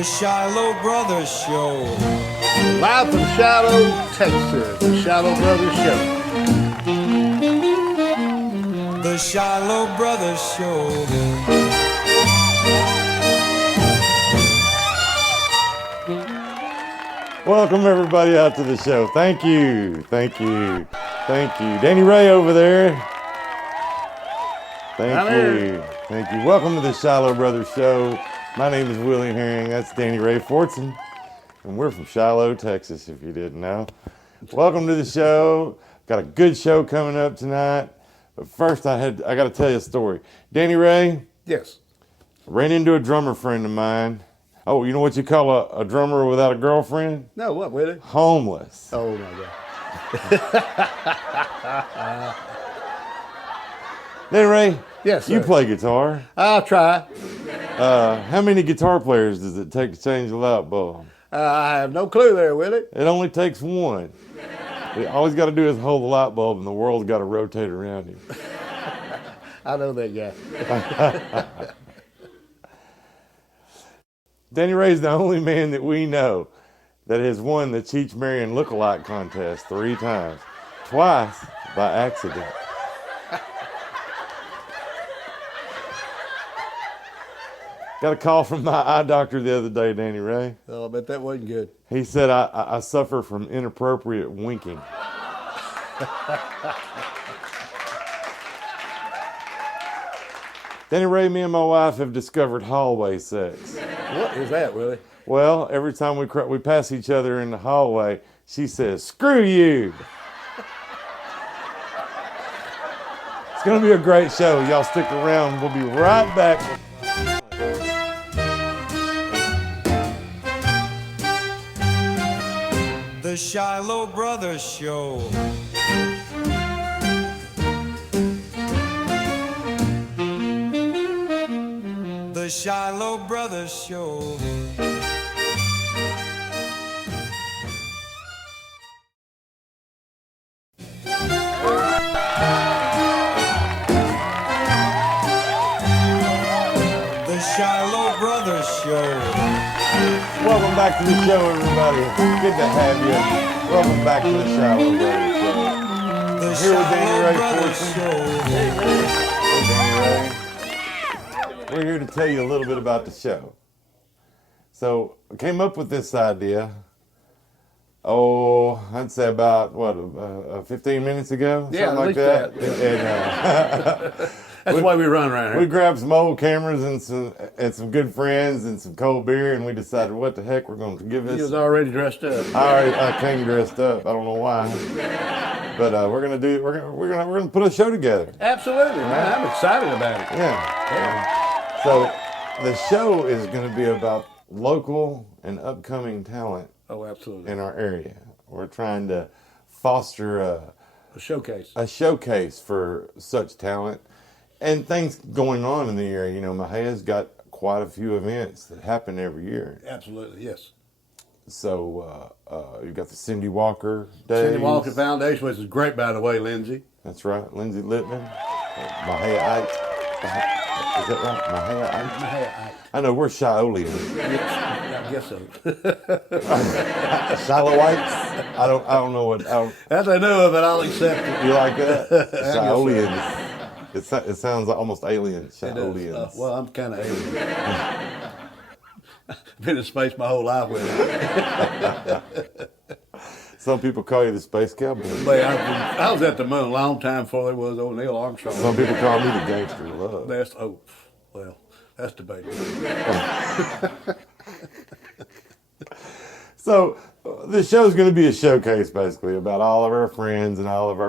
The Shiloh Brothers Show. Live from Shiloh, Texas, the Shiloh Brothers Show. The Shiloh Brothers Show. Welcome everybody out to the show. Thank you. Danny Ray over there. Thank you. Welcome to the Shiloh Brothers Show. My name is Willie Herring. That's Danny Ray Fortson. And we're from Shiloh, Texas, if you didn't know. Welcome to the show. Got a good show coming up tonight. But first I got to tell you a story. Danny Ray? Yes. Ran into a drummer friend of mine. Oh, you know what you call a drummer without a girlfriend? No, what, Willie? Homeless. Oh, my God. Danny Ray? Yes, sir. You play guitar. I'll try. How many guitar players does it take to change a light bulb? I have no clue there, Willie. It only takes one. All he's got to do is hold the light bulb and the world's got to rotate around him. I know that guy. Danny Ray's the only man that we know that has won the Cheech Marion Lookalike contest 3 times. Twice by accident. Got a call from my eye doctor the other day, Danny Ray. Oh, I bet that wasn't good. He said I suffer from inappropriate winking. Danny Ray, me and my wife have discovered hallway sex. What is that, Willie? Well, every time we pass each other in the hallway, she says, "Screw you." It's going to be a great show. Y'all stick around. We'll be right back. The Shiloh Brothers Show. The Shiloh Brothers Show. The Shiloh Brothers Show. Welcome back to the show, everybody. Good to have you. Welcome back to the Shiloh Brothers Show. The Here with Danny Shiloh Ray Brothers Fortson. Show. Hey, Danny Ray. We're here to tell you a little bit about the show. So, I came up with this idea, I'd say about, 15 minutes ago? Yeah, something like at that. least And, That's why we run around we here. grabbed some old cameras and some good friends and some cold beer, and we decided, what the heck, we're going to give He was this. already dressed up. I came dressed up. I don't know why, but we're gonna put a show together. Absolutely, man. I'm excited about it. Yeah. So the show is going to be about local and upcoming talent Oh, absolutely. in our area. We're trying to foster A showcase. a showcase for such talent and things going on in the area. You know, Mahia's got quite a few events that happen every year. Absolutely, yes. So you've got the Cindy Walker Days. Cindy Walkin Foundation, which is great, by the way, Lindsay. That's right. Lindsay Littman. Mahia Ike. Is that right? Mahia Ike? I know, we're Shiolians. I guess so. Shilohites? I don't know what. As I know of it, I'll accept it. You like that? guess so. Shiolians. It sounds almost alien. It Shiolians. does. Well, I'm kind of alien. Been in space my whole life with it. Some people call you the space cowboy. But I was at the moon a long time before there was old Neil Armstrong. Some people call me the gangster of love. That's debatable. So the show's going to be a showcase, basically, about all of our friends and all of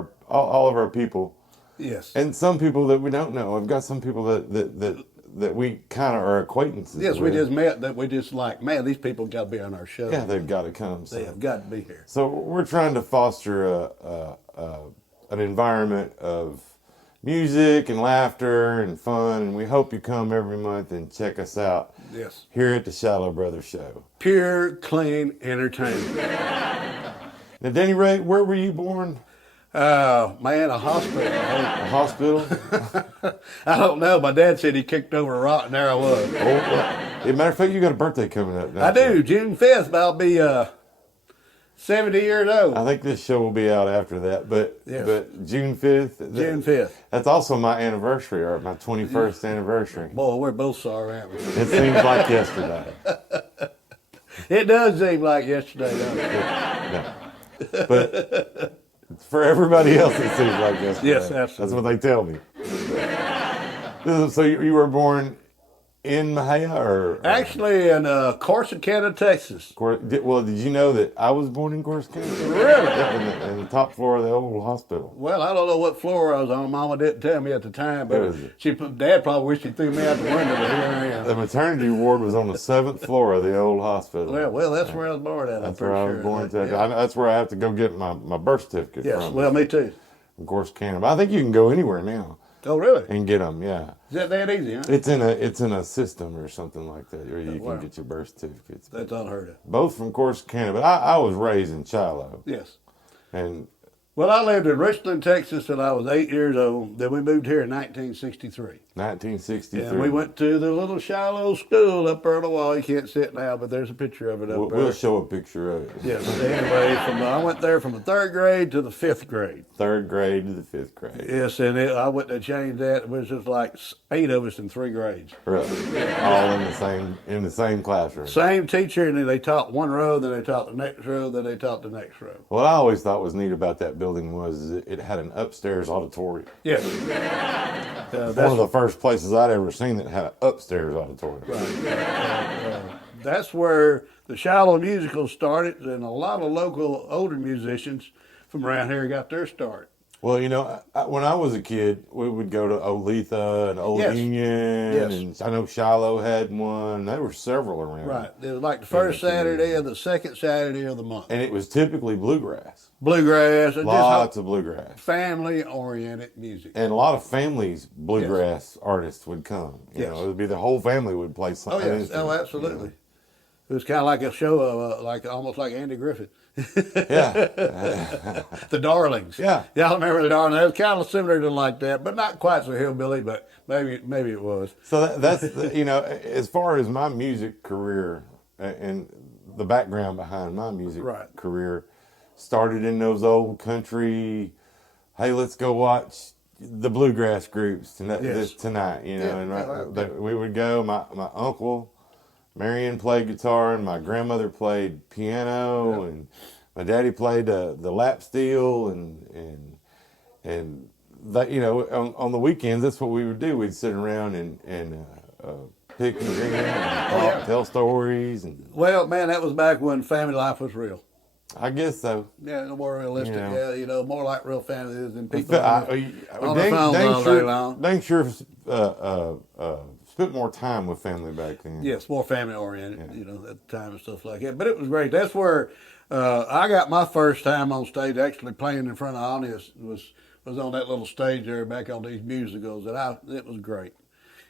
our people. Yes. And some people that we don't know. I've got some people that we kind of are acquaintances Yes, with. we just met that we just like, man, these people got to be on our show. Yeah, they've got to come. They have got to be here. So we're trying to foster an environment of music and laughter and fun, and we hope you come every month and check us out. Yes. Here at the Shiloh Brothers Show. Pure, clean entertainment. Now, Danny Ray, where were you born? Man, a hospital. A hospital? I don't know. My dad said he kicked over a rock, and there I was. As a matter of fact, you got a birthday coming up. I don't you? do. June 5th, I'll be 70 years old. I think this show will be out after that, but Yes. but June 5th. June 5th. That's also my anniversary, or my 21st anniversary. Boy, we're both sorry, aren't we? It seems like yesterday. It does seem like yesterday, doesn't it? No. But for everybody else, it seems like yesterday. Yes, absolutely. That's what they tell me. So you were born in Mexia, or Actually, in Corsicana, Texas. Well, did you know that I was born in Corsicana? Really? Yeah, in the top floor of the old hospital. Well, I don't know what floor I was on. Mama didn't tell me at the time, but It Dad probably wished he threw me out the window, but here I am. The maternity ward was on the 7th floor of the old hospital. Well, that's where I was born at. That's I'm where I pretty was sure. born. Yeah. That's where I have to go get my birth certificate Yes, from. well, me too. Of course, Canada. I think you can go anywhere now Oh, really? and get them. Yeah, Is that easy, huh? it's in a system or something like that where you wow. can get your birth certificates. That's unheard of. Both from course Canada, but I was raised in Shiloh, Yes. and Well, I lived in Richland, Texas till I was 8 years old. Then we moved here in 1963. 1963. And we went to the little Shiloh school up there on the wall. You can't see it now, but there's a picture of it up there. We'll show a picture of it. Yes. Anyway, I went there from the 3rd grade to the 5th grade. 3rd grade to the 5th grade. Yes, and I wouldn't have changed that. It was just like 8 of us in 3 grades. Really, all in the same classroom. Same teacher, and then they taught one row, then they taught the next row, then they taught the next row. What I always thought was neat about that building was it had an upstairs auditorium. Yes. One of the first places I'd ever seen that had an upstairs auditorium. That's where the Shiloh musical started, and a lot of local older musicians from around here got their start. Well, when I was a kid, we would go to Oletha and Old Yes. Union, Yes. and I know Shiloh had one. There were several around. Right. It was like the first Saturday or the second Saturday of the month. And it was typically bluegrass. Bluegrass and Lots of bluegrass. family-oriented music. And a lot of families, bluegrass artists would come. You Yes. know, it would be the whole family would play Oh, something. yes. Oh, absolutely. It was kind of like a show of almost like Andy Griffith. Yeah. The Darlings. Yeah. Y'all remember the Darlings? It was kind of similar to like that, but not quite so hillbilly, but maybe it was. So that's as far as my music career and the background behind my music Right. career started in those old country. Hey, let's go watch the bluegrass groups tonight. Yes. Tonight, Yeah, and we would go. My uncle Marion played guitar, and my grandmother played piano, and my daddy played the lap steel, and that on the weekends that's what we would do. We'd sit around and pick and drink and talk, tell stories, and Well, man, that was back when family life was real. I guess so. Yeah, no more realistic. Yeah. Yeah, more like real families than people I, on the phones all day long. Dang sure spent more time with family back then. Yes, more family oriented, at the time and stuff like that. But it was great. That's where I got my first time on stage, actually playing in front of audience. Was on that little stage there back on these musicals, and it was great.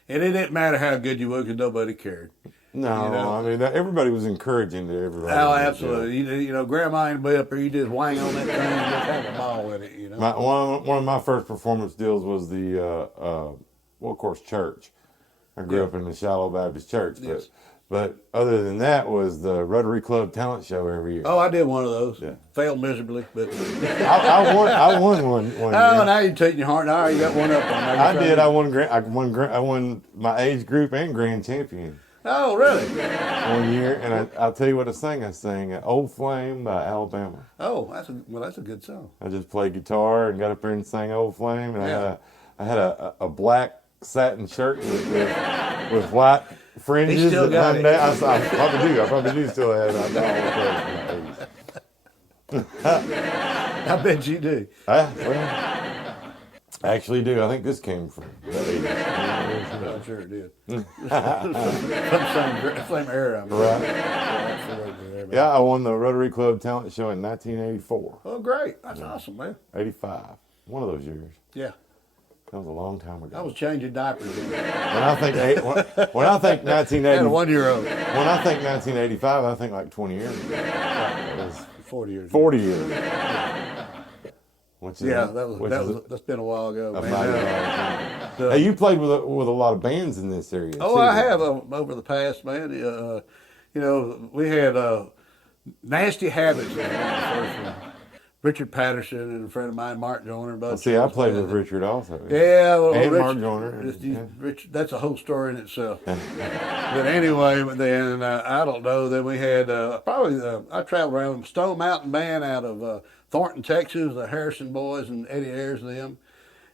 And it didn't matter how good you were, because nobody cared. No, I mean everybody was encouraging to everybody. Oh, absolutely. Grandma ain't be up there. You just wang on that thing and just have a ball with it. One of my first performance deals was the of course, church. I grew up in the Shiloh Baptist Church, but other than that was the Rotary Club talent show every year. Oh, I did one of those. Yeah. Failed miserably, but I won one year. oh, now you're taking your heart. Now you got one up on that. I did. I won my age group and grand champion. Oh, really? One year, and I'll tell you what I sang. I sang "Old Flame" by Alabama. Oh, that's a good song. I just played guitar and got up there and sang "Old Flame." And I had a black satin shirt with white fringes. He still got it. I probably do still have it. I bet you do. I actually do. I think this came from the 80s. I'm sure it did. Same era. I mean. Right. Absolutely. Yeah, I won the Rotary Club talent show in 1984. Oh, great. That's awesome, man. 85. One of those years. Yeah. That was a long time ago. I was changing diapers then. When I think 1980, I had a 1-year-old. when I think 1985, I think like 20 years ago. That was 40 years. 40 years. Yeah, that's been a while ago, man. Hey, you played with a lot of bands in this area. Oh, too, I have over the past, man. We had Nasty Habits was one of the first one. Richard Patterson and a friend of mine, Mark Joyner. See, I played with Richard also. Yeah, well, and Richard, Mark Joyner. Richard, that's a whole story in itself. But anyway, then I don't know. Then we had I traveled around with Stone Mountain Band out of Thornton, Texas, the Harrison boys and Eddie Ayers and them,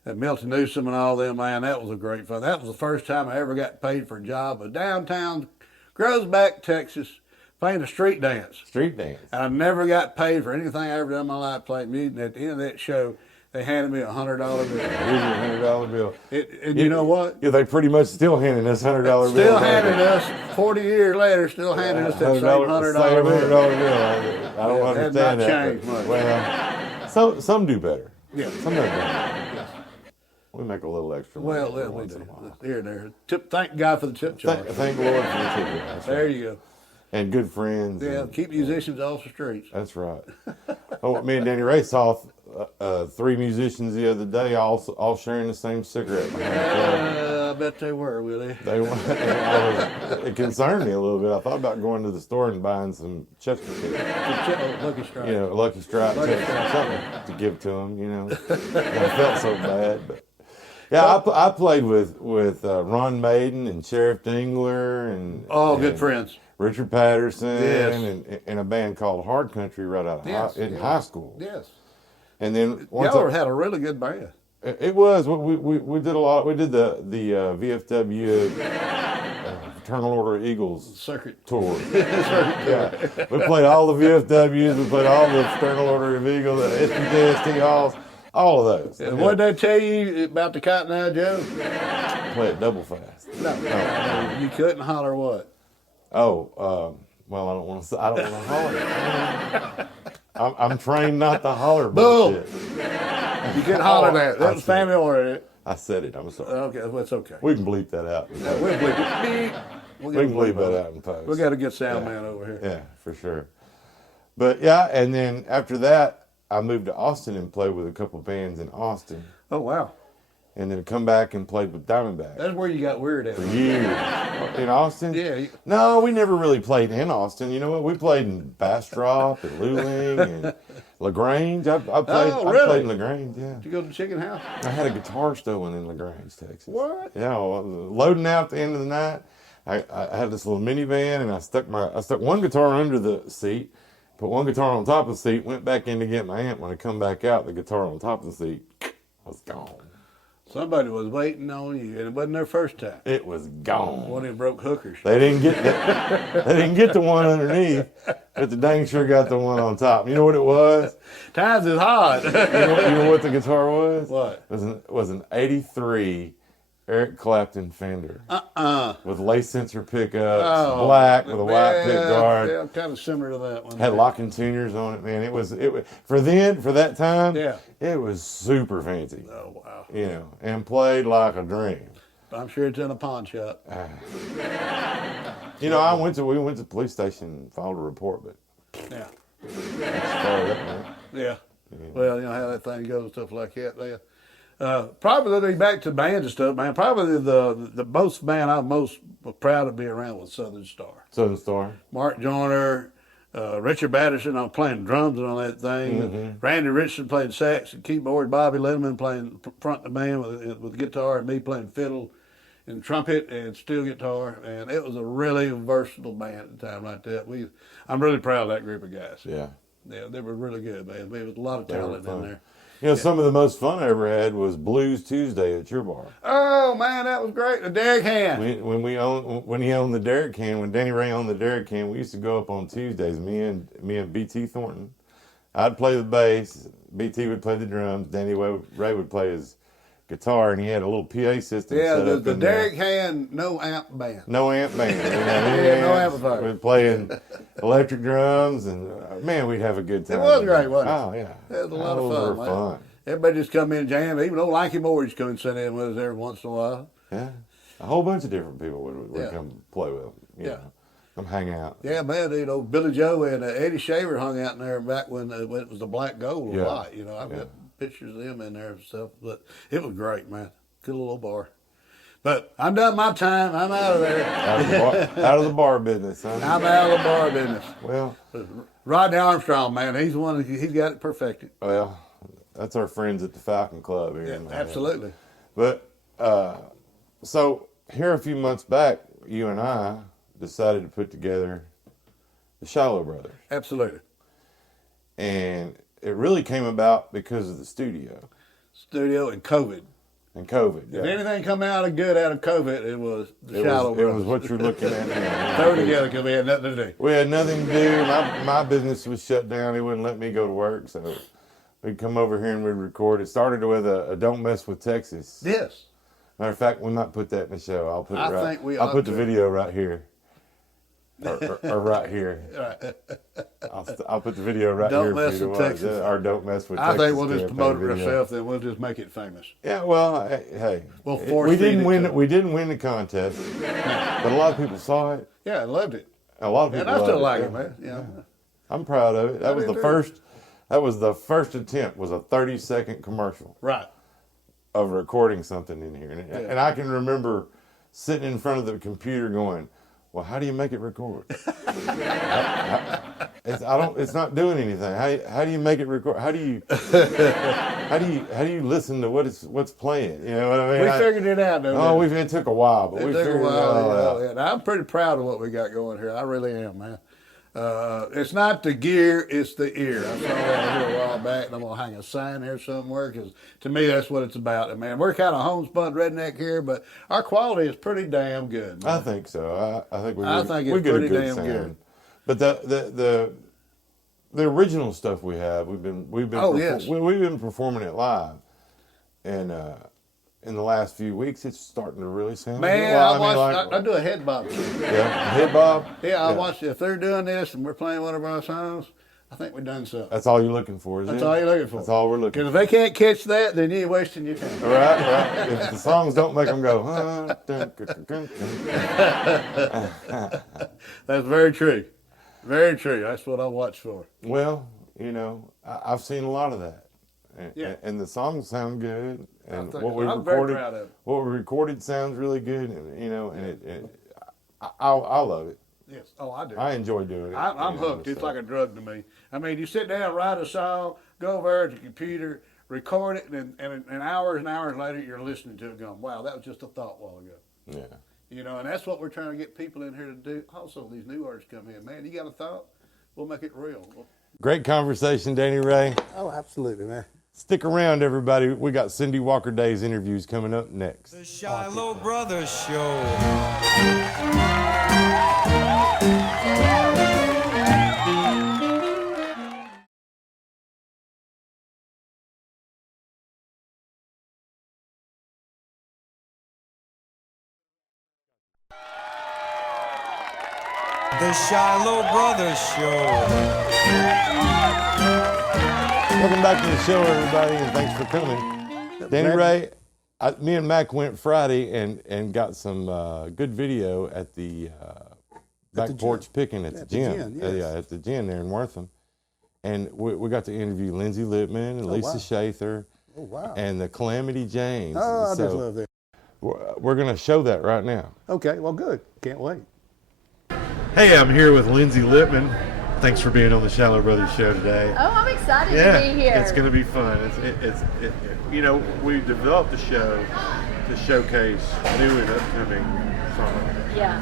and Milton Newsom and all them. Man, that was a great fun. That was the first time I ever got paid for a job. But downtown Groesbeck, Texas, playing a street dance. Street dance. And I never got paid for anything I ever done in my life playing music. And at the end of that show, they handed me $100 bill. Here's your $100 bill. And you know what? Yeah, they pretty much still handing us $100 bill. Still handing us, 40 years later, still handing us that same $100 bill. I don't understand that. Changed much. Well, some do better. Yeah. Some do better. We make a little extra money. Well, we do. Here and there. Thank God for the tip jar. Thank the Lord for the tip jar. There you go. And good friends. Yeah, and, keep musicians off the streets. That's right. Me and Danny Ray saw 3 musicians the other day, all sharing the same cigarette. I bet they were, Willie. It concerned me a little bit. I thought about going to the store and buying some Chesterfield. Lucky Strike. Lucky Strike, something to give to them. I felt so bad, but. Yeah, I played with Ron Maiden and Sheriff Dingler and good friends. Richard Patterson Yes. and a band called Hard Country right out of high school. Yes. And then y'all had a really good band. It was. We did a lot. We did the VFW Fraternal Order of Eagles Circuit tour. Yeah, we played all the VFWs. We played all the Fraternal Order of Eagles, the SPJST halls. All of those. And what did they tell you about the Cotton Eye Joe? Play it double fast. No. You couldn't holler what? Oh, well, I don't want to holler. I'm trained not to holler. Bullshit. You couldn't holler that. That was family order. I said it. I'm sorry. Okay, well, it's okay. We can bleep that out. We'll bleep it. We can bleep that out in post. We got a good sound man over here. Yeah, for sure. But yeah, and then after that, I moved to Austin and played with a couple bands in Austin. Oh, wow. And then come back and played with Diamondback. That's where you got weird at. For years. In Austin? Yeah. No, we never really played in Austin. You know what? We played in Bastrop and Luling and LaGrange. I played in LaGrange, yeah. Did you go to the chicken house? I had a guitar stolen in LaGrange, Texas. What? Yeah, loading out at the end of the night. I had this little minivan and I stuck one guitar under the seat, put one guitar on top of the seat, went back in to get my amp. When I come back out, the guitar on top of the seat was gone. Somebody was waiting on you, and it wasn't their first time. It was gone. One of them broke hookers. They didn't get the one underneath, but the dang sure got the one on top. You know what it was? Times is hard. You know what the guitar was? What? It was an '83 Eric Clapton Fender. With lace sensor pickups, black with a white pick guard. Yeah, kind of similar to that one. Had locking tuners on it, man. It was for that time. Yeah. It was super fancy. Oh wow. And played like a dream. I'm sure it's in a pawn shop. We went to the police station and filed a report, but yeah. As far as that went. Yeah. Well, you know how that thing goes and stuff like that. Probably back to bands and stuff, man. Probably the most band I'm most proud to be around was Southern Star. Southern Star. Mark Joyner, Richard Patterson, I was playing drums on that thing. Mm-hmm. Randy Richardson playing sax and keyboard. Bobby Letterman playing front of the band with guitar, and me playing fiddle and trumpet and steel guitar. And it was a really versatile band at the time like that. I'm really proud of that group of guys. Yeah. Yeah, they were really good, man. There was a lot of talent in there. Some of the most fun I ever had was Blues Tuesday at your bar. Oh man, that was great. The Derrick Hand. When he owned the Derrick Hand, when Danny Ray owned the Derrick Hand, we used to go up on Tuesdays. Me and BT Thornton. I'd play the bass. BT would play the drums. Danny Ray would play his guitar, and he had a little PA system. Yeah, set up the in Derrick there. Hand, no amp band. No amp band. Yeah, no amplifier. We're playing electric drums, and man, we'd have a good time. It was great, wasn't it? Oh yeah, It was a lot of fun. Fun. Everybody just come in and jam. Even old Lanky Moore just come and sit in with us every once in a while. Yeah, a whole bunch of different people would come play with them. You know, come hang out. Yeah, man. Billy Joe and Eddie Shaver hung out in there back when it was the Black Gold a lot. pictures of them in there and stuff. But it was great, man. Good little bar. But I'm done my time. I'm out of there. Out of the bar business, huh? I'm out of the bar business. Well, Rodney Armstrong, man, he's the one. He's got it perfected. well, that's our friends at the Falcon Club here. in Miami. Absolutely. But so here a few months back, you and I decided to put together the Shiloh Brothers, Absolutely. and it really came about because of the studio Studio and COVID. and COVID. If anything come out of good out of COVID, it was the Shiloh It Brothers. was what you're looking at now. Throw together because we had nothing to do. We had nothing to do. My business was shut down. He wouldn't let me go to work, so we'd come over here and we'd record. It started with a "Don't Mess with Texas." Yes. Matter of fact, we might put that in the show. I'll put it I right. think we I'll ought put the to. video right here, or right here. I'll put the video right Don't here mess for you to with watch. Texas. Or "Don't Mess with I Texas." think we'll just campaign promote it video. ourselves, then we'll just make it famous. Yeah, well, hey, We'll force we feed didn't it win. to 'em. We didn't win the contest, but a lot of people saw it. Yeah, I loved it. A lot of people. And I still loved like yeah. it, man. Yeah. I'm proud of it. That was do the too. first. That was the first attempt. Was a 30-second commercial Right. of recording something in here, and I can remember sitting in front of the computer going, "Well, how do you make it record? It's not doing anything. How do you make it record? How do you listen to what's playing? You know what I mean? We figured it out, though. It took a while, but we It took figured a it all while. out. Yeah. And I'm pretty proud of what we got going here. I really am, man. It's not the gear, it's the ear. I saw that here a while back, and I'm going to hang a sign here somewhere because to me, that's what it's about. And, man, we're kind of homespun redneck here, but our quality is pretty damn good, man. I think so. I think I think it's we get a pretty good damn sound. good. But the original stuff we have, we've been yes. we've been performing it live, and in the last few weeks, it's starting to really sound Man, good. Well, I do a head bob. yeah, Hey Bob. Yeah, I watched. If they're doing this and we're playing one of our songs, I think we've done something. That's all you're looking for, isn't That's it? all you're looking for. That's all we're looking Because if they can't catch that, then you're wasting your time. for. Right. If the songs don't make them go, That's very true. Very true. That's what I watch for. well, I've seen a lot of that. Yeah. And the songs sound good, and think- what we I'm very recorded, proud of it. what we recorded sounds really good, and I love it. Yes. Oh, I do. I enjoy doing it. I'm hooked. It's like a drug to me. I mean, you sit down, write a song, go over there to the computer, record it, and hours and hours later, you're listening to it going, wow, that was just a thought a while ago. Yeah. And that's what we're trying to get people in here to do. Also, these new artists come in. Man, you got a thought? We'll make it real. Great conversation, Danny Ray. Oh, absolutely, man. Stick around, everybody. We got Cindy Walker Day's interviews coming up next. The Shiloh Brothers Show. The Shiloh Brothers Show. Welcome back to the show, everybody, and thanks for coming. Danny Ray, me and Mac went Friday and got some good video at the back porch picking at the gym. At the gym there in Wortham. And we got to interview Lindsay Lippman and Lisa Shather and the Calamity Janes. Oh, I So just love that. we're going to show that right now. Okay, well, good. Can't wait. Hey, I'm here with Lindsay Lippman. Thanks for being on the Shiloh Brothers show today. Oh, I'm excited to be here. It's going to be fun. We developed the show to showcase new and upcoming songs. Yeah,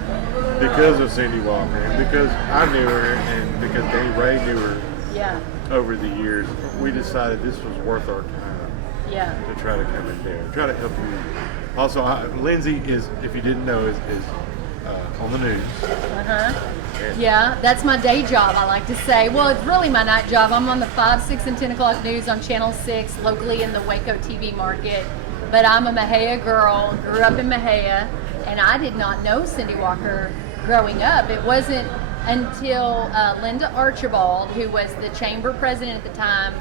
Because of Cindy Walker, and because I knew her, and because Danny Ray knew her yeah, over the years, we decided this was worth our time yeah. to try to come in there, try to help you. Also, Lindsay is, if you didn't know, is on the news. Yeah, that's my day job, I like to say. Well, it's really my night job. I'm on the 5, 6, and 10 o'clock news on Channel 6, locally in the Waco TV market. But I'm a Mexia girl, grew up in Mexia, and I did not know Cindy Walker growing up. It wasn't until Linda Archibald, who was the chamber president at the time,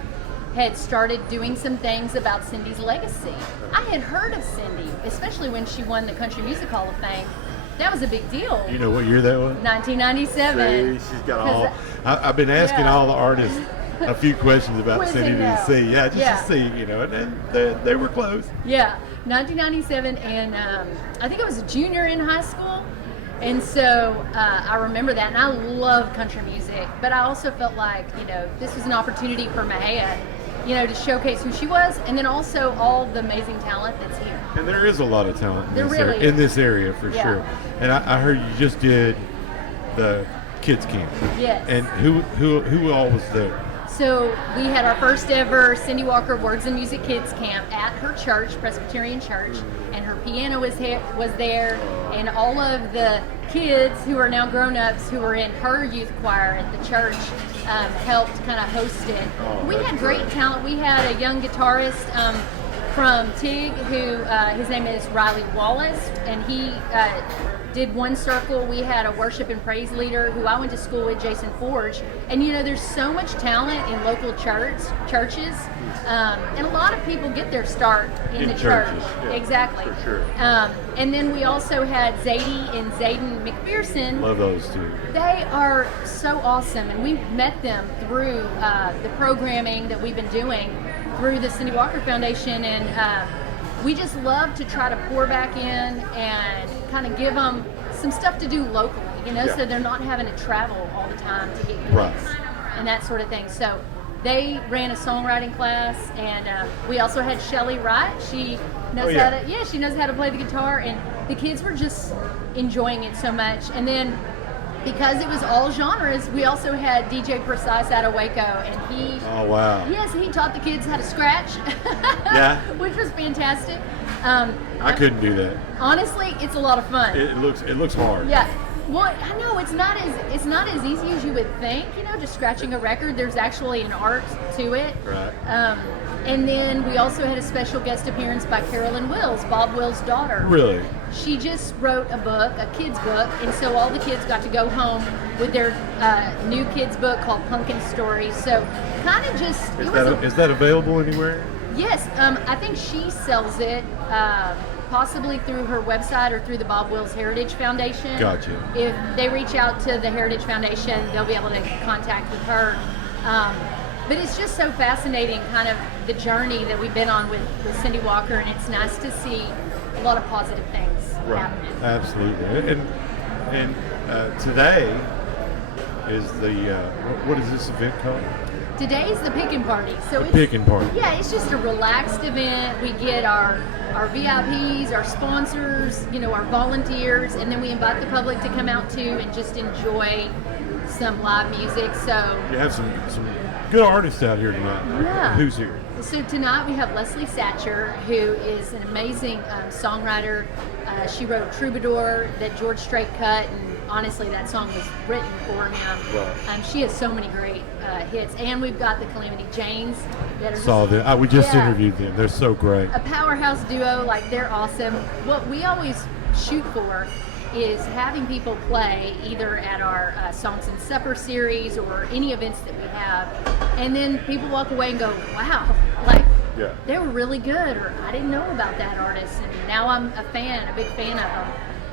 had started doing some things about Cindy's legacy. I had heard of Cindy, especially when she won the Country Music Hall of Fame. That was a big deal. You know what year that was? 1997. See, she's got all. I've been asking Yeah. all the artists a few questions about Quiz Cindy and to know. see. Yeah, just Yeah. to see, and they were close. Yeah, 1997, and I think I was a junior in high school, and so I remember that, and I love country music, but I also felt like, this was an opportunity for Mejia, to showcase who she was, and then also all the amazing talent that's here. And there is a lot of talent There really in is. this area for Yeah. sure. And I heard you just did the kids camp. Yes. And who all was there? So we had our first ever Cindy Walker Words and Music Kids Camp at her church, Presbyterian Church, and her piano was there, and all of the kids who are now grown-ups who were in her youth choir at the church helped kind of host it. We had great talent. We had a young guitarist from TIG who his name is Riley Wallace, and he did one circle. We had a worship and praise leader who I went to school with, Jason Forge. And there's so much talent in local churches, and a lot of people get their start in the church. churches, yeah, Exactly. for sure. And then we also had Zadie and Zayden McPherson. Love those two. They are so awesome, and we've met them through the programming that we've been doing through the Cindy Walker Foundation, and we just love to try to pour back in and kind of give them some stuff to do locally, so they're not having to travel all the time to get gigs Right. and that sort of thing. So they ran a songwriting class, and we also had Shelly Wright. She knows she knows how to play the guitar, and the kids were just enjoying it so much. And then because it was all genres, we also had DJ Precise out of Waco, and he Oh wow. yes, he taught the kids how to scratch. Yeah. Which was fantastic. I couldn't do that. Honestly, it's a lot of fun. It looks hard. Yeah. Well, I know it's not as easy as you would think. Just scratching a record. There's actually an art to it. Right. And then we also had a special guest appearance by Carolyn Wills, Bob Wills' daughter. Really? She just wrote a book, a kid's book, and so all the kids got to go home with their new kids' book called Pumpkin Stories. So kind of just Is that available anywhere? Yes, I think she sells it possibly through her website or through the Bob Wills Heritage Foundation. Gotcha. If they reach out to the Heritage Foundation, they'll be able to contact with her. But it's just so fascinating, kind of the journey that we've been on with Cindy Walker, and it's nice to see a lot of positive things happening. Absolutely. And today is the what is this event called? Today's the picking party. So The it's picking party. Yeah, it's just a relaxed event. We get our VIPs, our sponsors, our volunteers, and then we invite the public to come out too and just enjoy some live music. So You have some good artists out here tonight. Yeah. Who's here? So tonight we have Leslie Satcher, who is an amazing songwriter. She wrote Troubadour that George Strait cut, and honestly, that song was written for him. Right. She has so many great hits, and we've got the Calamity Janes that are Saw them. We just Yeah. interviewed them. They're so great. a powerhouse duo. Like, they're awesome. What we always shoot for is having people play either at our Songs and Supper series or any events that we have, and then people walk away and go, wow, like, Yeah. they were really good, or I didn't know about that artist, and now I'm a big fan of them.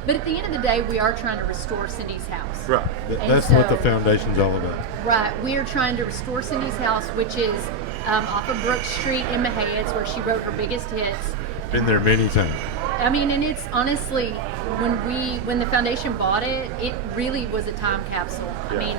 But at the end of the day, we are trying to restore Cindy's house. Right. And That's what the so- foundation's all about. Right. We are trying to restore Cindy's house, which is off of Brook Street in Mejia. It's where she wrote her biggest hits. Been there many times. I mean, and it's honestly, when the foundation bought it, it really was a time capsule. I Yeah. mean,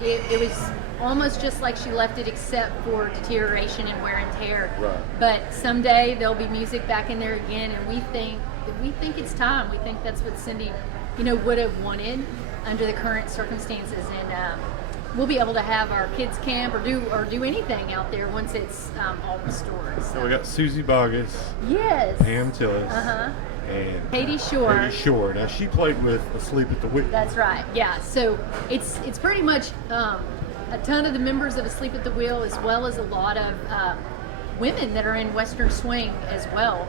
it was almost just like she left it, except for deterioration and wear and tear. Right. But someday there'll be music back in there again, and we think it's time. We think that's what Cindy, would have wanted under the current circumstances, and we'll be able to have our kids camp or do anything out there once it's all restored. So we got Susie Boggess, Yes. Pam Tillis, Uh-huh. and Katie Shore. Katie Shore. Now she played with Asleep at the Wheel. That's right. Yeah. So it's pretty much a ton of the members of Asleep at the Wheel, as well as a lot of women that are in Western Swing as well.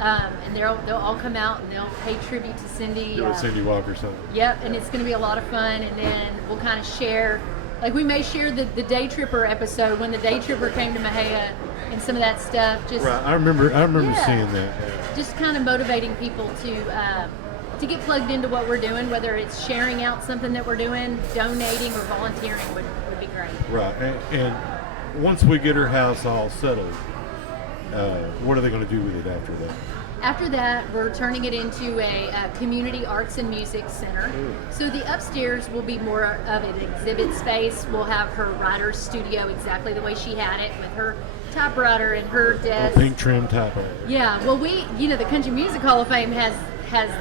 And they'll all come out and they'll pay tribute to Cindy. Do a Cindy Walker song. Yep. And it's going to be a lot of fun. And then we'll kind of share, like we may share the Day Tripper episode when the Day Tripper came to Mejia and some of that stuff. Just Right. I remember Yeah. seeing that. just kind of motivating people to get plugged into what we're doing, whether it's sharing out something that we're doing, donating, or volunteering would be great. Right. And once we get her house all settled, what are they going to do with it after that? After that, we're turning it into a community arts and music center. So the upstairs will be more of an exhibit space. We'll have her writer's studio exactly the way she had it, with her typewriter and her desk. Pink trim typewriter. Yeah, well, the Country Music Hall of Fame has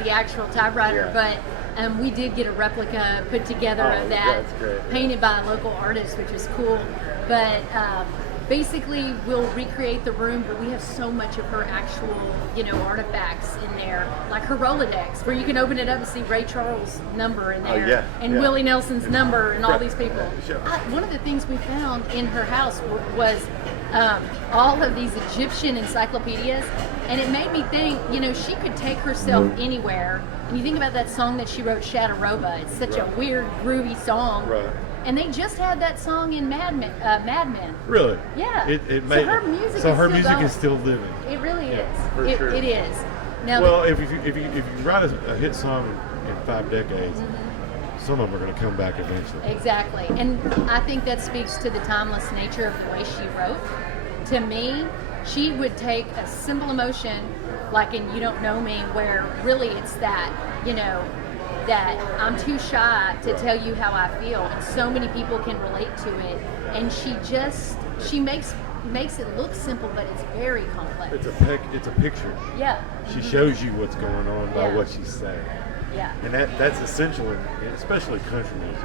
the actual typewriter, but we did get a replica put together of that, that's great. painted by a local artist, which is cool. But basically, we'll recreate the room, but we have so much of her actual, artifacts in there, like her Rolodex, where you can open it up and see Ray Charles' number in there, and Willie Nelson's number, and all these people. One of the things we found in her house was all of these Egyptian encyclopedias, and it made me think, she could take herself anywhere. And you think about that song that she wrote, Shadaroba. It's such a weird, groovy song. Right. And they just had that song in Mad Men. Really? Yeah. It made, so her music is so her still music going. is still living. It really is. for It, sure. it is. Now, Well, if you write a hit song in 5 decades, some of them are going to come back eventually. exactly. And I think that speaks to the timeless nature of the way she wrote. To me, she would take a simple emotion, like in You Don't Know Me, where really it's that, that I'm too shy to tell you how I feel, and so many people can relate to it. And she makes it look simple, but it's very complex. It's a picture. Yeah. She shows you what's going on by Yeah. what she's saying. Yeah. And that's essential, especially country music.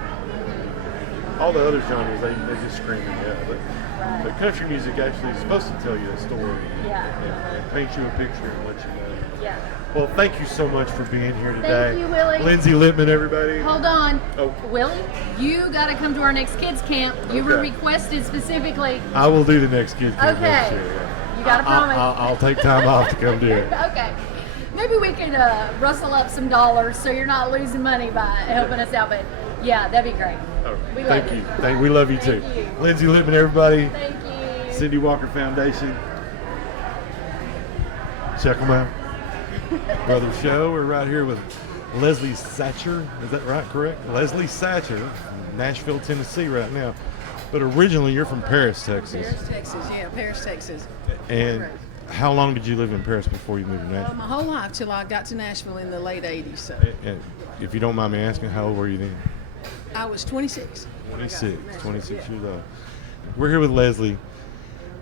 All the other genres, they just scream and yell. But the country music actually is supposed to tell you a story and paint you a picture and let you know. Yeah. Well, thank you so much for being here today. Thank you, Willie. Lindsay Lippman, everybody. Hold on. Oh. Willie, you got to come to our next kids camp. You were Okay. requested specifically. I will do the next kid camp Okay. next year. Yeah. You got to promise. I'll take time off to come do it. Okay. Maybe we can rustle up some dollars so you're not losing money by helping us out. But yeah, that'd be great. We love Thank you. We love you too. Thank you. Lindsay Lippman, everybody. Thank you. Cindy Walker Foundation. Check them out. Brother Show. We're right here with Leslie Satcher. Is that right? Correct? Leslie Satcher, from Nashville, Tennessee, right now. But originally, you're from Paris, Texas. Paris, Texas. Yeah, Paris, Texas. And Correct. how long did you live in Paris before you moved to Nashville? My whole life till I got to Nashville in the late 80s. So And if you don't mind me asking, how old were you then? I was 26. 26 years old. We're here with Leslie,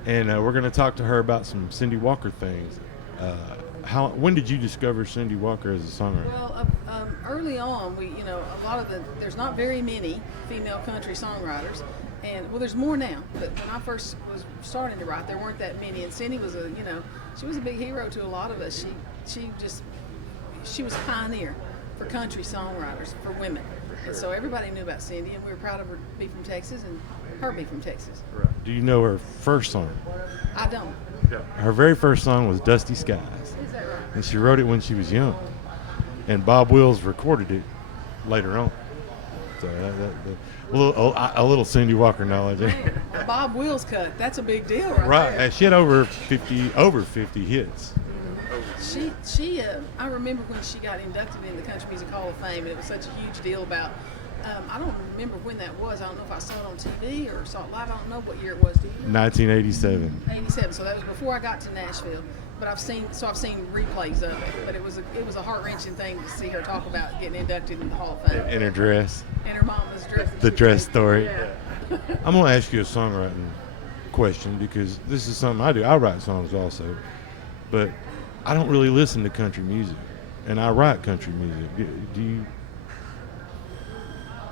and we're going to talk to her about some Cindy Walker things. When did you discover Cindy Walker as a songwriter? Well, early on, a lot of there's not very many female country songwriters, and well, there's more now. But when I first was starting to write, there weren't that many. And Cindy was she was a big hero to a lot of us. She was a pioneer for country songwriters for women, and so everybody knew about Cindy, and we were proud of her to be from Texas and her be from Texas. Do you know her first song? I don't. Her very first song was Dusty Skies, Is that right? and she wrote it when she was young, and Bob Wills recorded it later on. So a little Cindy Walker knowledge. A Bob Wills cut. That's a big deal, Right, there. and she had over 50 hits. I remember when she got inducted in the Country Music Hall of Fame, and it was such a huge deal about. I don't remember when that was. I don't know if I saw it on TV or saw it live. I don't know what year it was. Do you know? 1987. 87. So that was before I got to Nashville. But I've seen replays of it. But it was a heart wrenching thing to see her talk about getting inducted in the Hall of Fame. In her dress. And her mama's dress. The dress story. Yeah. I'm going to ask you a songwriting question because this is something I do. I write songs also, but I don't really listen to country music, and I write country music. Do you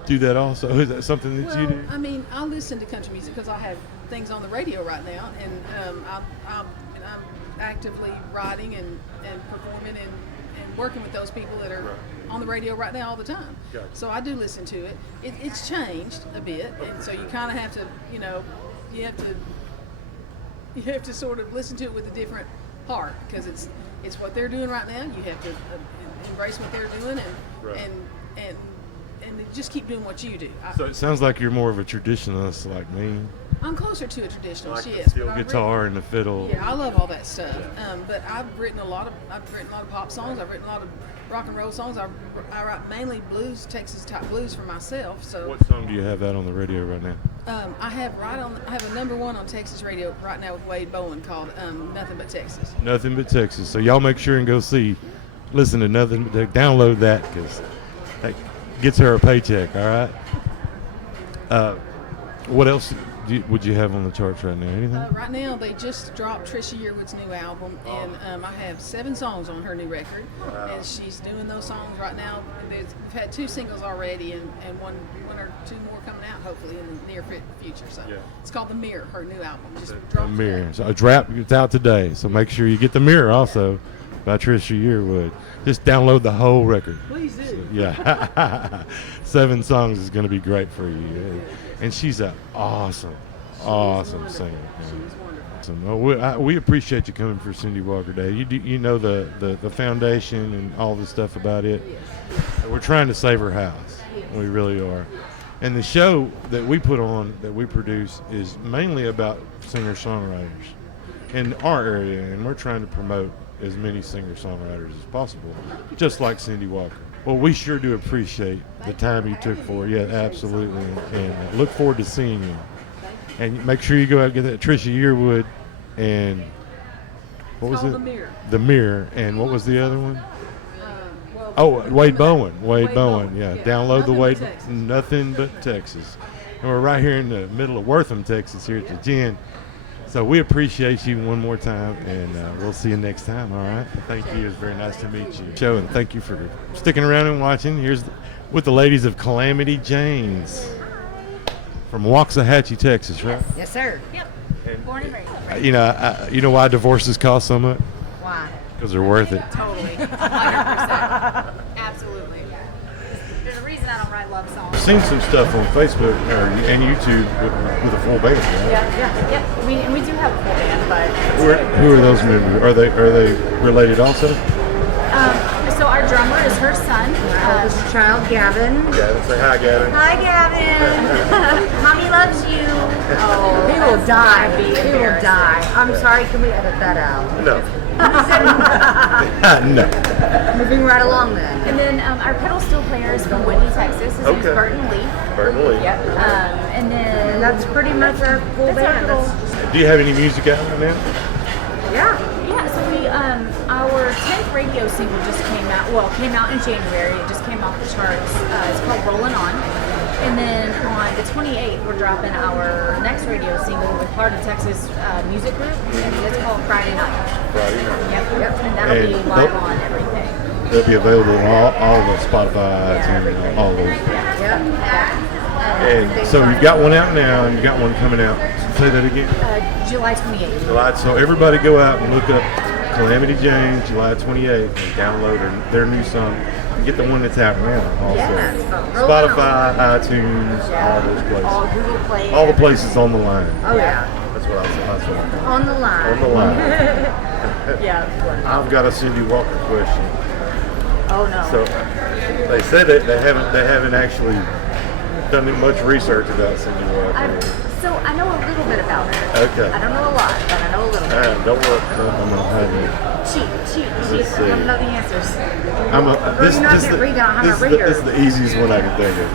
do that also? Is that something that you do? I mean, I listen to country music because I have things on the radio right now, and I'm actively writing and performing and working with those people that are on the radio right now all the time. Gotcha. So I do listen to it. It's changed a bit, and so you kind of have to, you have to sort of listen to it with a different heart because it's what they're doing right now. You have to embrace what they're doing and just keep doing what you do. So it sounds like you're more of a traditionalist like me. I'm closer to a traditionalist, Like the yes. steel but I've guitar and the fiddle. Yeah, I love all that stuff. But I've written a lot of pop songs. I've written a lot of rock and roll songs. I write mainly blues, Texas type blues for myself. So What song do you have out on the radio right now? I have a number one on Texas radio right now with Wade Bowen called Nothing But Texas. Nothing But Texas. So y'all make sure and go listen to Nothing But download that because that gets her a paycheck. All right. What else would you have on the charts right now? Anything? Right now, they just dropped Trisha Yearwood's new album, and I have 7 songs on her new record, and she's doing those songs right now. We've had 2 singles already, and one or 2 more coming out hopefully in the near future. So it's called The Mirror, her new album. Just dropped The Mirror. today. So a drop it's out today. So make sure you get The Mirror also by Trisha Yearwood. Just download the whole record. Please do. So, yeah. 7 songs is going to be great for you. And she's an awesome singer. Awesome. Well, we appreciate you coming for Cindy Walker Day. You know the foundation and all the stuff about it. We're trying to save her house. We really are. And the show that we put on, that we produce, is mainly about singer-songwriters in our area, and we're trying to promote as many singer-songwriters as possible, just like Cindy Walker. Well, we sure do appreciate the time you took for it. Yeah, absolutely. And look forward to seeing you. And make sure you go out and get that Trisha Yearwood and what was it? The Mirror. The Mirror. And what was the other one? Wade Bowen. Wade Bowen. Yeah. Download the Wade. Nothing But Texas. And we're right here in the middle of Wortham, Texas, here at the Gin. So we appreciate you one more time, and we'll see you next time, all right? Thank you. It was very nice to meet you. Joe, and thank you for sticking around and watching. Here's with the ladies of Calamity Jane's from Waxahachie, Texas, right? Yes, sir. And, Born and raised. you know why divorces cost so much? Why? Because they're worth it. Totally. 100%. Absolutely. There's a reason I don't write love songs. I've seen some stuff on Facebook and YouTube with a full band, right? Yeah. We do have a full band, but Who are those members? Are they related also? so our drummer is her son, child Gavin. Gavin, say hi, Gavin. Hi, Gavin. Mommy loves you. Oh, he will die. He will die. I'm sorry. Can we edit that out? No. No. Moving right along then. And then our pedal steel player is from Whitney, Texas. His name's Burton Lee. Burton Lee. Yep. And then that's pretty much our full band. Do you have any music out right now? Yeah, so we our 10th radio single just came out in January. It just came off the charts. It's called Rollin' On. And then on the 28th, we're dropping our next radio single with Heart of Texas Music Group, and it's called Friday Night. Friday night. Yep, and that'll be live on everything. They'll be available on all the Spotify, iTunes, all those. Yep. And so you've got one out now, and you've got one coming out. Say that again. July 28th. July. So everybody go out and look up Calamity Jane, July 28th, and download their new song. And get the one that's out now also. Yeah. Spotify, iTunes, all those places. All Google Play. All the places on the line. Oh yeah. That's what I said. That's what I thought. On the line. On the line. Yeah. I've got a Cindy Walker question. Oh no. So they said that they haven't actually done much research about Cindy Walker. So I know a little bit about her. Okay. I don't know a lot, but I know a little bit. Don't worry. I'm not having Cheat. Let's see. I don't know the answers. This is the easiest one I can think of.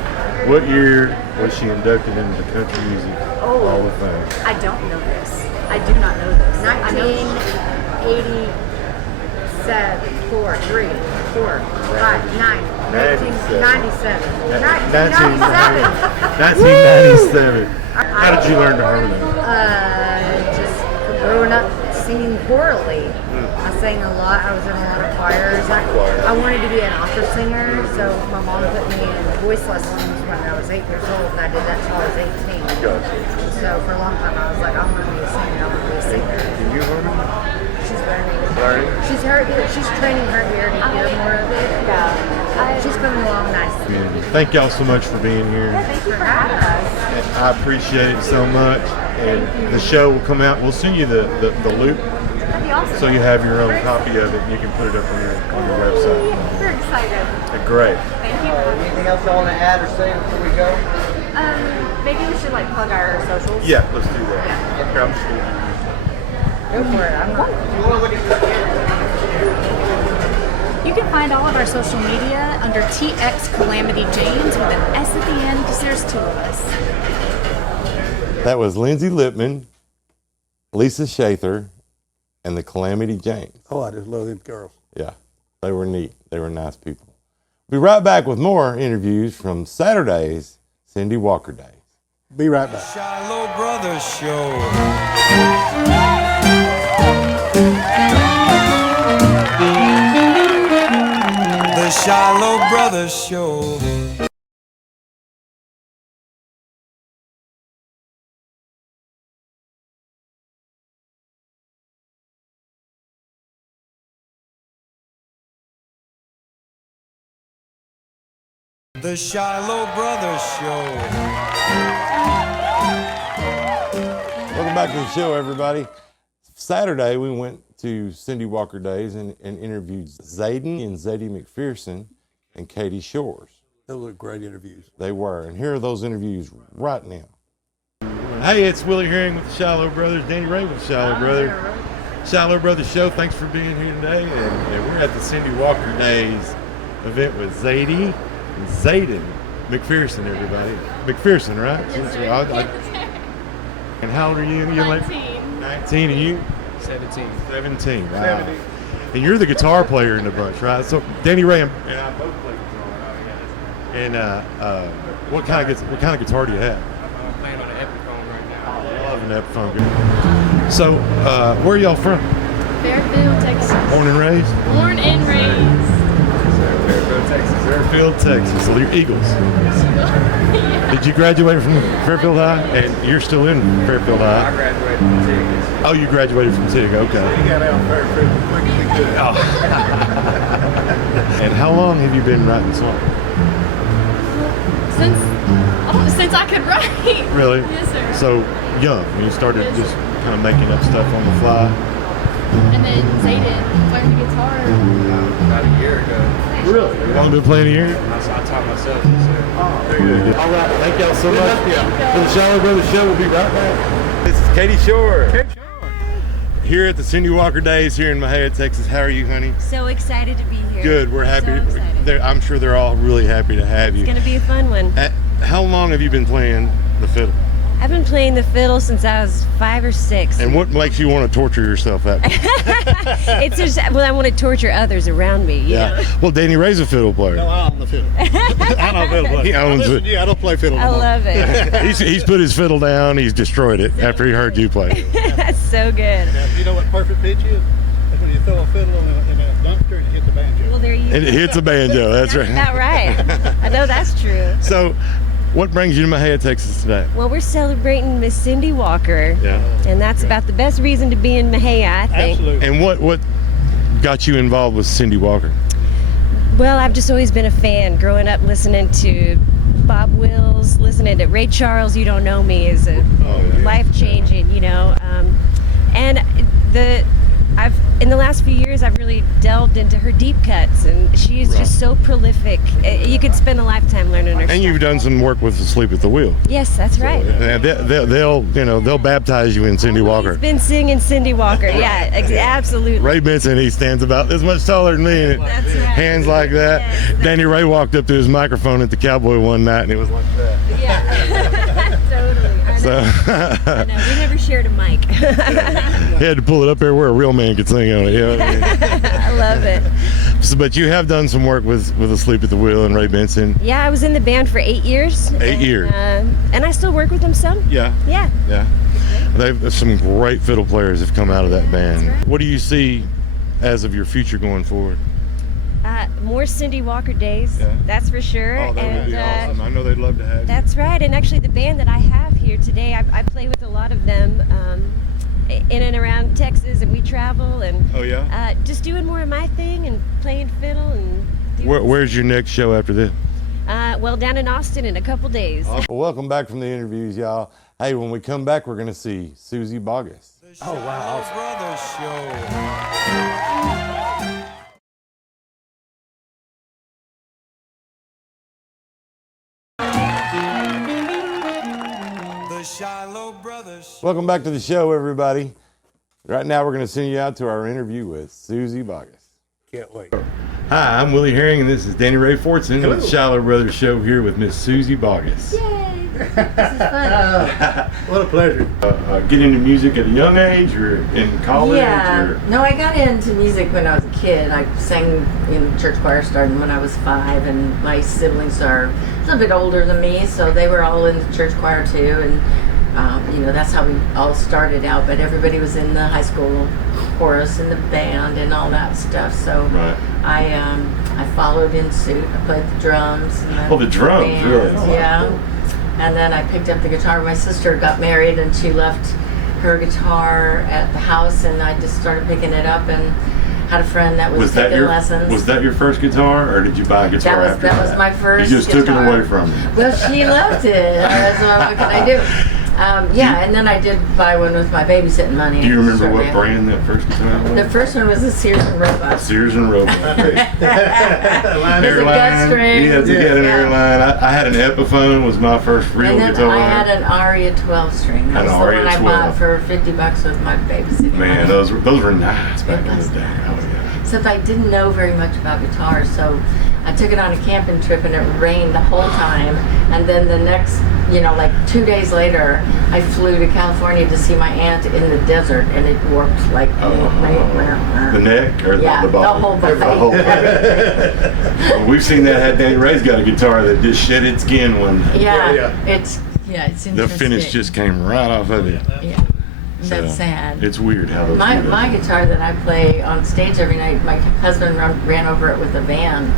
What year was she inducted into the Country Music Hall of Fame? I don't know this. I do not know this. 1987, 4, 3, 4, 5, 9, 1997. 1997. How did you learn to harmonize? Just growing up singing chorally. I sang a lot. I was in a lot of choirs. I wanted to be an opera singer, so my mom put me in voice lessons when I was 8 years old, and I did that until I was 18. Gotcha. So for a long time, I was like, I want to be a singer. I want to be a singer. Can you harmonize? She's learning. Learning? She's training her ear to hear more of it. Yeah. She's coming along nicely. Thank y'all so much for being here. Thank you for having us. I appreciate it so much. And the show will come out. We'll send you the loop. That'd be awesome. So you have your own copy of it, and you can put it up on your website. We're excited. Great. Thank you. Anything else you want to add or say before we go? Maybe we should plug our socials. Yeah, let's do that. Yeah. I'm just gonna Go for it. You can find all of our social media under TX Calamity Janes with an S at the end because there's 2 of us. That was Lindsay Lippman, Lisa Shather, and the Calamity Janes. Oh, I just love them girls. Yeah, they were neat. They were nice people. We'll be right back with more interviews from Saturday's Cindy Walker Days. Be right back. Shiloh Brothers Show. The Shiloh Brothers Show. The Shiloh Brothers Show. Welcome back to the show, everybody. Saturday, we went to Cindy Walker Days and interviewed Zayden and Zadie McPherson and Katie Shores. Those were great interviews. They were, and here are those interviews right now. Hey, it's Willie Herring with the Shiloh Brothers, Danny Ray with the Shiloh Brothers. Shiloh Brothers Show, thanks for being here today. And we're at the Cindy Walker Days event with Zadie and Zayden McPherson, everybody. McPherson, right? Yes, sir. And how old are you? 19. 19, and you? 17. 17. Wow. And you're the guitar player in the bunch, right? So Danny Ray and I both play guitar. And what kind of guitar do you have? I'm playing on an Epiphone right now. I love an Epiphone. Good. So where are y'all from? Fairfield, Texas. Born and raised? Born and raised. Fairfield, Texas. Fairfield, Texas. So you're Eagles. Yeah. Did you graduate from Fairfield High? And you're still in Fairfield High? I graduated from Tiggs. Oh, you graduated from Tig. Okay. You got out Fairfield quick and be good. Oh. And how long have you been writing songs? Since I could write. Really? Yes, sir. So young, when you started Yes. just kind of making up stuff on the fly. And then Zayden learned the guitar about a year ago. Really? You only been playing a year? I taught myself. So. Very good. All right. Thank y'all so much for the Shiloh Brothers Show. We'll be right back. This is Katie Shore. Here at the Cindy Walker Days here in MexiaTexas. How are you, honey? So excited to be here. Good. We're happy. So excited. I'm sure they're all really happy to have you. It's going to be a fun one. How long have you been playing the fiddle? I've been playing the fiddle since I was 5 or 6. And what makes you want to torture yourself that much? It's just, well, I want to torture others around me. You know? Well, Danny Ray's a fiddle player. No, I own the fiddle. I don't fiddle play. He owns it. Yeah, I don't play fiddle I anymore. love it. He's put his fiddle down. He's destroyed it after he heard you play. That's so good. Now, you know what perfect pitch is? That's when you throw a fiddle in a dumpster and you hit the banjo. Well, there you go. And it hits a banjo. That's right. About right. I know that's true. So, what brings you to MexiaTexas today? Well, we're celebrating Miss Cindy Walker. Yeah. And that's about the best reason to be in Mexia, I think. Absolutely. And what got you involved with Cindy Walker? Well, I've just always been a fan. Growing up listening to Bob Wills, listening to Ray Charles, You Don't Know Me, is a life-changing, you know. And in the last few years, I've really delved into her deep cuts, and she is just so prolific. You could spend a lifetime learning her stuff. And you've done some work with Asleep at the Wheel. Yes, that's right. And they'll baptize you in Cindy Walker. He's been singing Cindy Walker. Yeah, absolutely. Ray Benson, he stands about this much taller than me, and That's right. hands like that. Yes, Danny Ray walked up to his microphone at the Cowboy one night, and it was like that. Yeah, totally. I know. We never shared a mic. He had to pull it up there where a real man could sing on it. You know what I mean? I love it. So, but you have done some work with Asleep at the Wheel and Ray Benson. Yeah, I was in the band for 8 years. 8 years. And I still work with them some. Yeah. Yeah. Yeah. They've some great fiddle players have come out of that band. right. What do you see as of your future going forward? More Cindy Walker days, Yeah. that's for sure. Oh, that would and be awesome. I know they'd love to have you. that's right. And actually, the band that I have here today, I play with a lot of them in and around Texas, and we travel and Oh, yeah? just doing more of my thing and playing fiddle and. Where's your next show after this? Well, down in Austin in a couple days. Well, welcome back from the interviews, y'all. Hey, when we come back, we're going to see Susie Boggess. Oh, wow. Brothers Show. The Shiloh Brothers. Welcome back to the show, everybody. Right now, we're going to send you out to our interview with Susie Boggess. Can't wait. Hi, I'm Willie Herring, and this is Danny Ray Fortson with the Shiloh Brothers Show here with Miss Susie Boggess. Yay! What a pleasure. Get into music at a young age, or in college? Yeah. Or? No, I got into music when I was a kid. I sang in church choir starting when I was 5, and my siblings are a little bit older than me, so they were all in the church choir too. And that's how we all started out. But everybody was in the high school chorus and the band and all that stuff. So Right. I followed in suit. I played the drums. And Oh, the drums, bands, really? Yeah. And then I picked up the guitar. My sister got married, and she left her guitar at the house, and I just started picking it up and had a friend that was taking lessons. Was that your first guitar, or did you buy a guitar after that? That was my first You just took it guitar. away from her. Well, she loved it. So what can I do? And then I did buy one with my babysitting money. Do you remember shortly what after. brand that first guitar was? The first one was a Sears and Roebuck. Sears and Roebuck. With a gut string. Yeah, to get an airline. I had an Epiphone. Was my first real And then guitar. I had an Aria 12 string. That An was the Aria one I 12. bought for $50 with my babysitting Man, money. those were nice back in the day. Oh yeah. Except I didn't know very much about guitars, so I took it on a camping trip and it rained the whole time. And then the next, like 2 days later, I flew to California to see my aunt in the desert, and it worked like The neck or yeah, the bottom? the whole body. The whole Well, we've seen that. Had Danny Ray's got a guitar that just shed its skin one day. Yeah, it's interesting. The finish just came right off of it. Yeah, that's So, sad. It's weird how those My do that. my guitar that I play on stage every night, my husband ran over it with a van.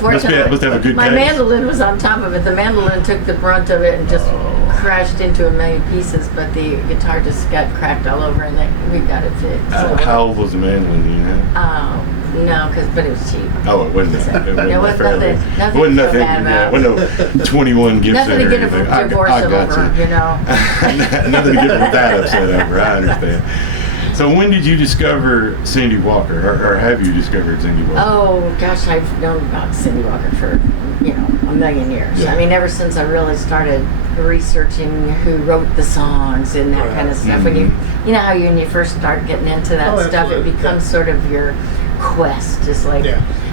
must have a good My case. mandolin was on top of it. The mandolin took the brunt of it and just crashed into a million pieces, but the guitar just got cracked all over, and we got it fixed. How old was the mandolin? Do you know? No, but it was cheap. Oh, it wasn't. It was fairly- nothing wasn't to feel nothing. bad Yeah, about. wasn't no 21 Gibson Nothing to or get anything. a divorce I got over, you. Nothing to get them that upset over. I understand. So when did you discover Cindy Walker, or have you discovered Cindy Walker? Oh gosh, I've known about Cindy Walker for a million years. Yeah. I mean, ever since I really started researching who wrote the songs and that kind of stuff. When you know how when you first start getting into that stuff, absolutely. it becomes sort of your quest. Just like,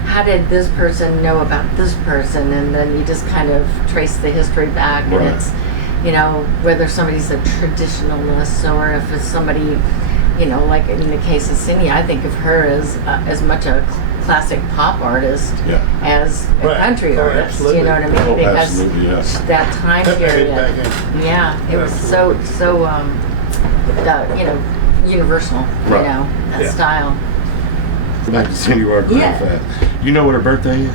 how did this person know about this person, and then you just kind of trace the history back, and Right. it's whether somebody's a traditionalist or if it's somebody. Like in the case of Cindy, I think of her as much a classic pop artist as a country artist. Absolutely. You know what I mean? Oh, Because absolutely, yes. that time period, it was so universal. Right. That style. Back to Cindy Walker real fast. You know what her birthday is?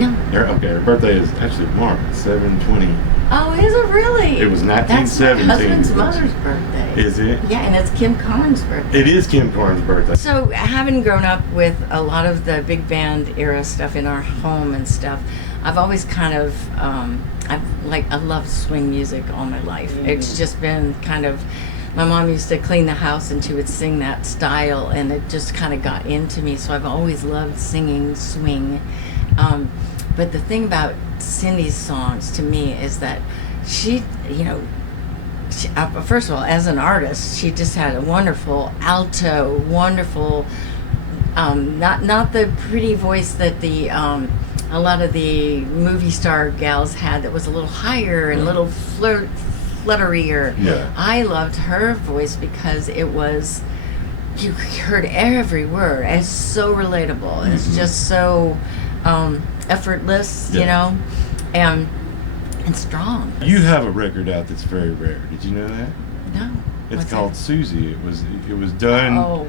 No. Her birthday is actually tomorrow, 7/20. Oh, is it really? It was That's 1917. my husband's mother's birthday. Is it? Yeah, and it's Kim Carnes' birthday. It is Kim Carnes' birthday. So, having grown up with a lot of the big band era stuff in our home and stuff, I've always kind of, I love swing music all my life. It's just been kind of, my mom used to clean the house and she would sing that style, and it just kind of got into me. So I've always loved singing swing. But the thing about Cindy's songs to me is that she, first of all, as an artist, she just had a wonderful alto, wonderful, not the pretty voice that a lot of the movie star gals had, that was a little higher and a little flutterier. Yeah. I loved her voice because it was, you heard every word. It's so relatable. It's just so effortless, and strong. You have a record out that's very rare. Did you know that? No. It's What's called that? Susie. It was done. Oh.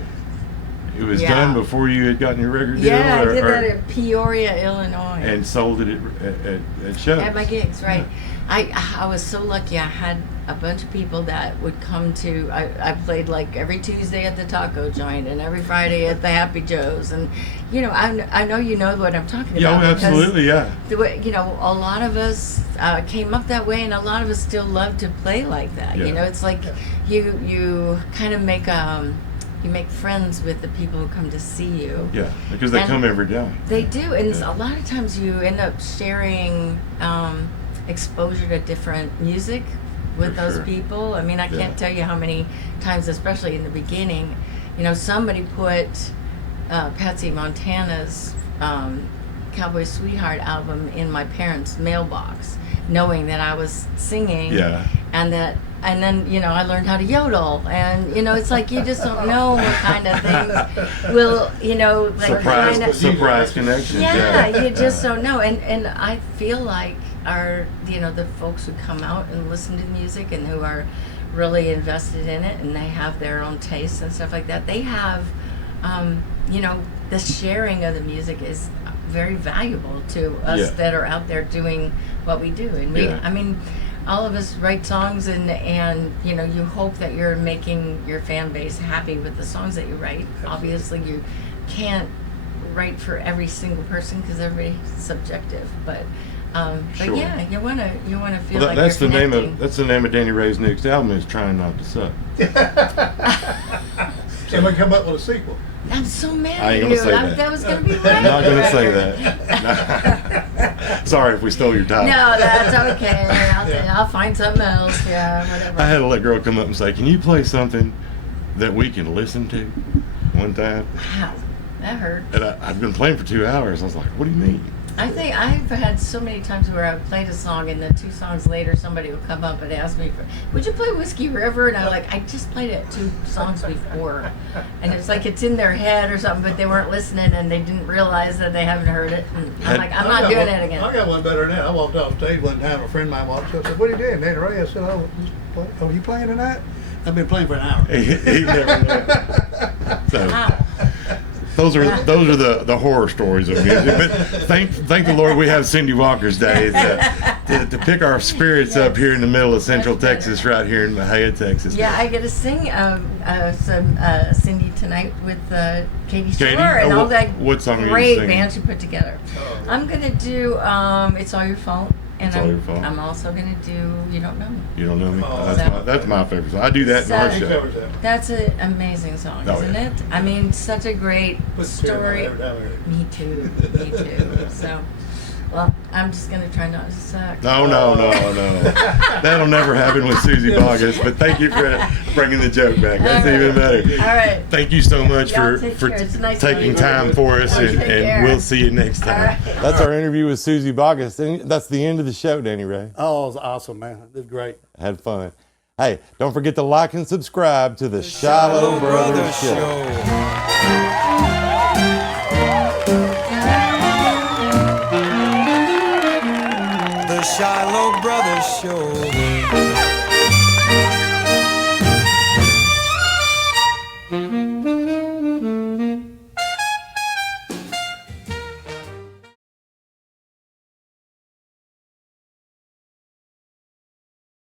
It was Yeah. done before you had gotten your record deal. Yeah, I did that in Peoria, Illinois. And sold it at shows. At my gigs, right. I was so lucky. I had a bunch of people that would come to, I played like every Tuesday at the taco joint and every Friday at the Happy Joe's. And, I know you know what I'm talking Yeah, about. oh, absolutely, yeah. The way, a lot of us came up that way, and a lot of us still love to play like that. Yeah. It's like you kind of make you make friends with the people who come to see you. Yeah, because they And come every day. They do, and a lot of times you end up sharing exposure to different music with For those sure. people. I mean, I can't tell you how many times, especially in the beginning, somebody put Patsy Montana's Cowboy Sweetheart album in my parents' mailbox. knowing that I was singing. Yeah. And then, you know, I learned how to yodel. And, you know, it's like you just don't know what kind of things will, you know, like surprise connection. Yeah, you just don't know. And I feel like you know, the folks who come out and listen to music and who are really invested in it and they have their own tastes and stuff like that, they have, you know, the sharing of the music is very valuable to us that are out there doing what we do. And I mean, all of us write songs and you know, you hope that you're making your fan base happy with the songs that you write. Obviously you can't write for every single person because everybody's subjective, but Sure. yeah, you wanna feel Well, like that's you're the name connecting. of that's the name of Danny Ray's next album is Trying Not to Suck. And we come up with a sequel. I'm so mad I ain't at gonna you. say that. That was gonna be right. I'm not gonna say that. Sorry if we stole your time. No, that's okay. I'll find something else. Yeah, whatever. I had a little girl come up and say, "Can you play something that we can listen to?" One time, Wow, that hurt. and I've been playing for 2 hours. I was like, "What do you mean?" I think I've had so many times where I've played a song and then 2 songs later somebody will come up and ask me, would you play Whiskey River? And I'm like, I just played it 2 songs before. And it's like it's in their head or something, but they weren't listening and they didn't realize that they haven't heard it. And I'm like, I'm not doing it again. I got one better than that. I walked off stage one time, a friend of mine walked up and said, what are you doing, Danny Ray? I said, oh, you playing tonight? I've been playing for an hour. He never knew. So, Wow. those are the horror stories of music. But thank the Lord we have Cindy Walker's Day to pick our spirits up here in the middle of Central Texas, right here in MexiaTexas. Yeah, I get to sing some Cindy tonight with Katie Shore Katie? and all that what song are you great singing? band she put together. I'm gonna do It's All Your Fault, and It's All Your Fault. I'm also gonna do You Don't Know Me. You don't know me? So- That's my favorite song. I do that in our show. That's an amazing song, Oh, isn't yeah. it? I mean, such a great story. Every time I hear it. Me too. Me too. So, well, I'm just gonna try not to suck. No. That'll never happen with Susie Boggess, but thank you for bringing the joke back. That's even better. All right. Thank you so much Y'all for take care. It's nice taking meeting you. time for us, Take and care. we'll see you next time. All right. That's our interview with Susie Boggess. And that's the end of the show, Danny Ray. Oh, it was awesome, man. It was great. Had fun. Hey, don't forget to like and subscribe to the Shallow Brothers Show.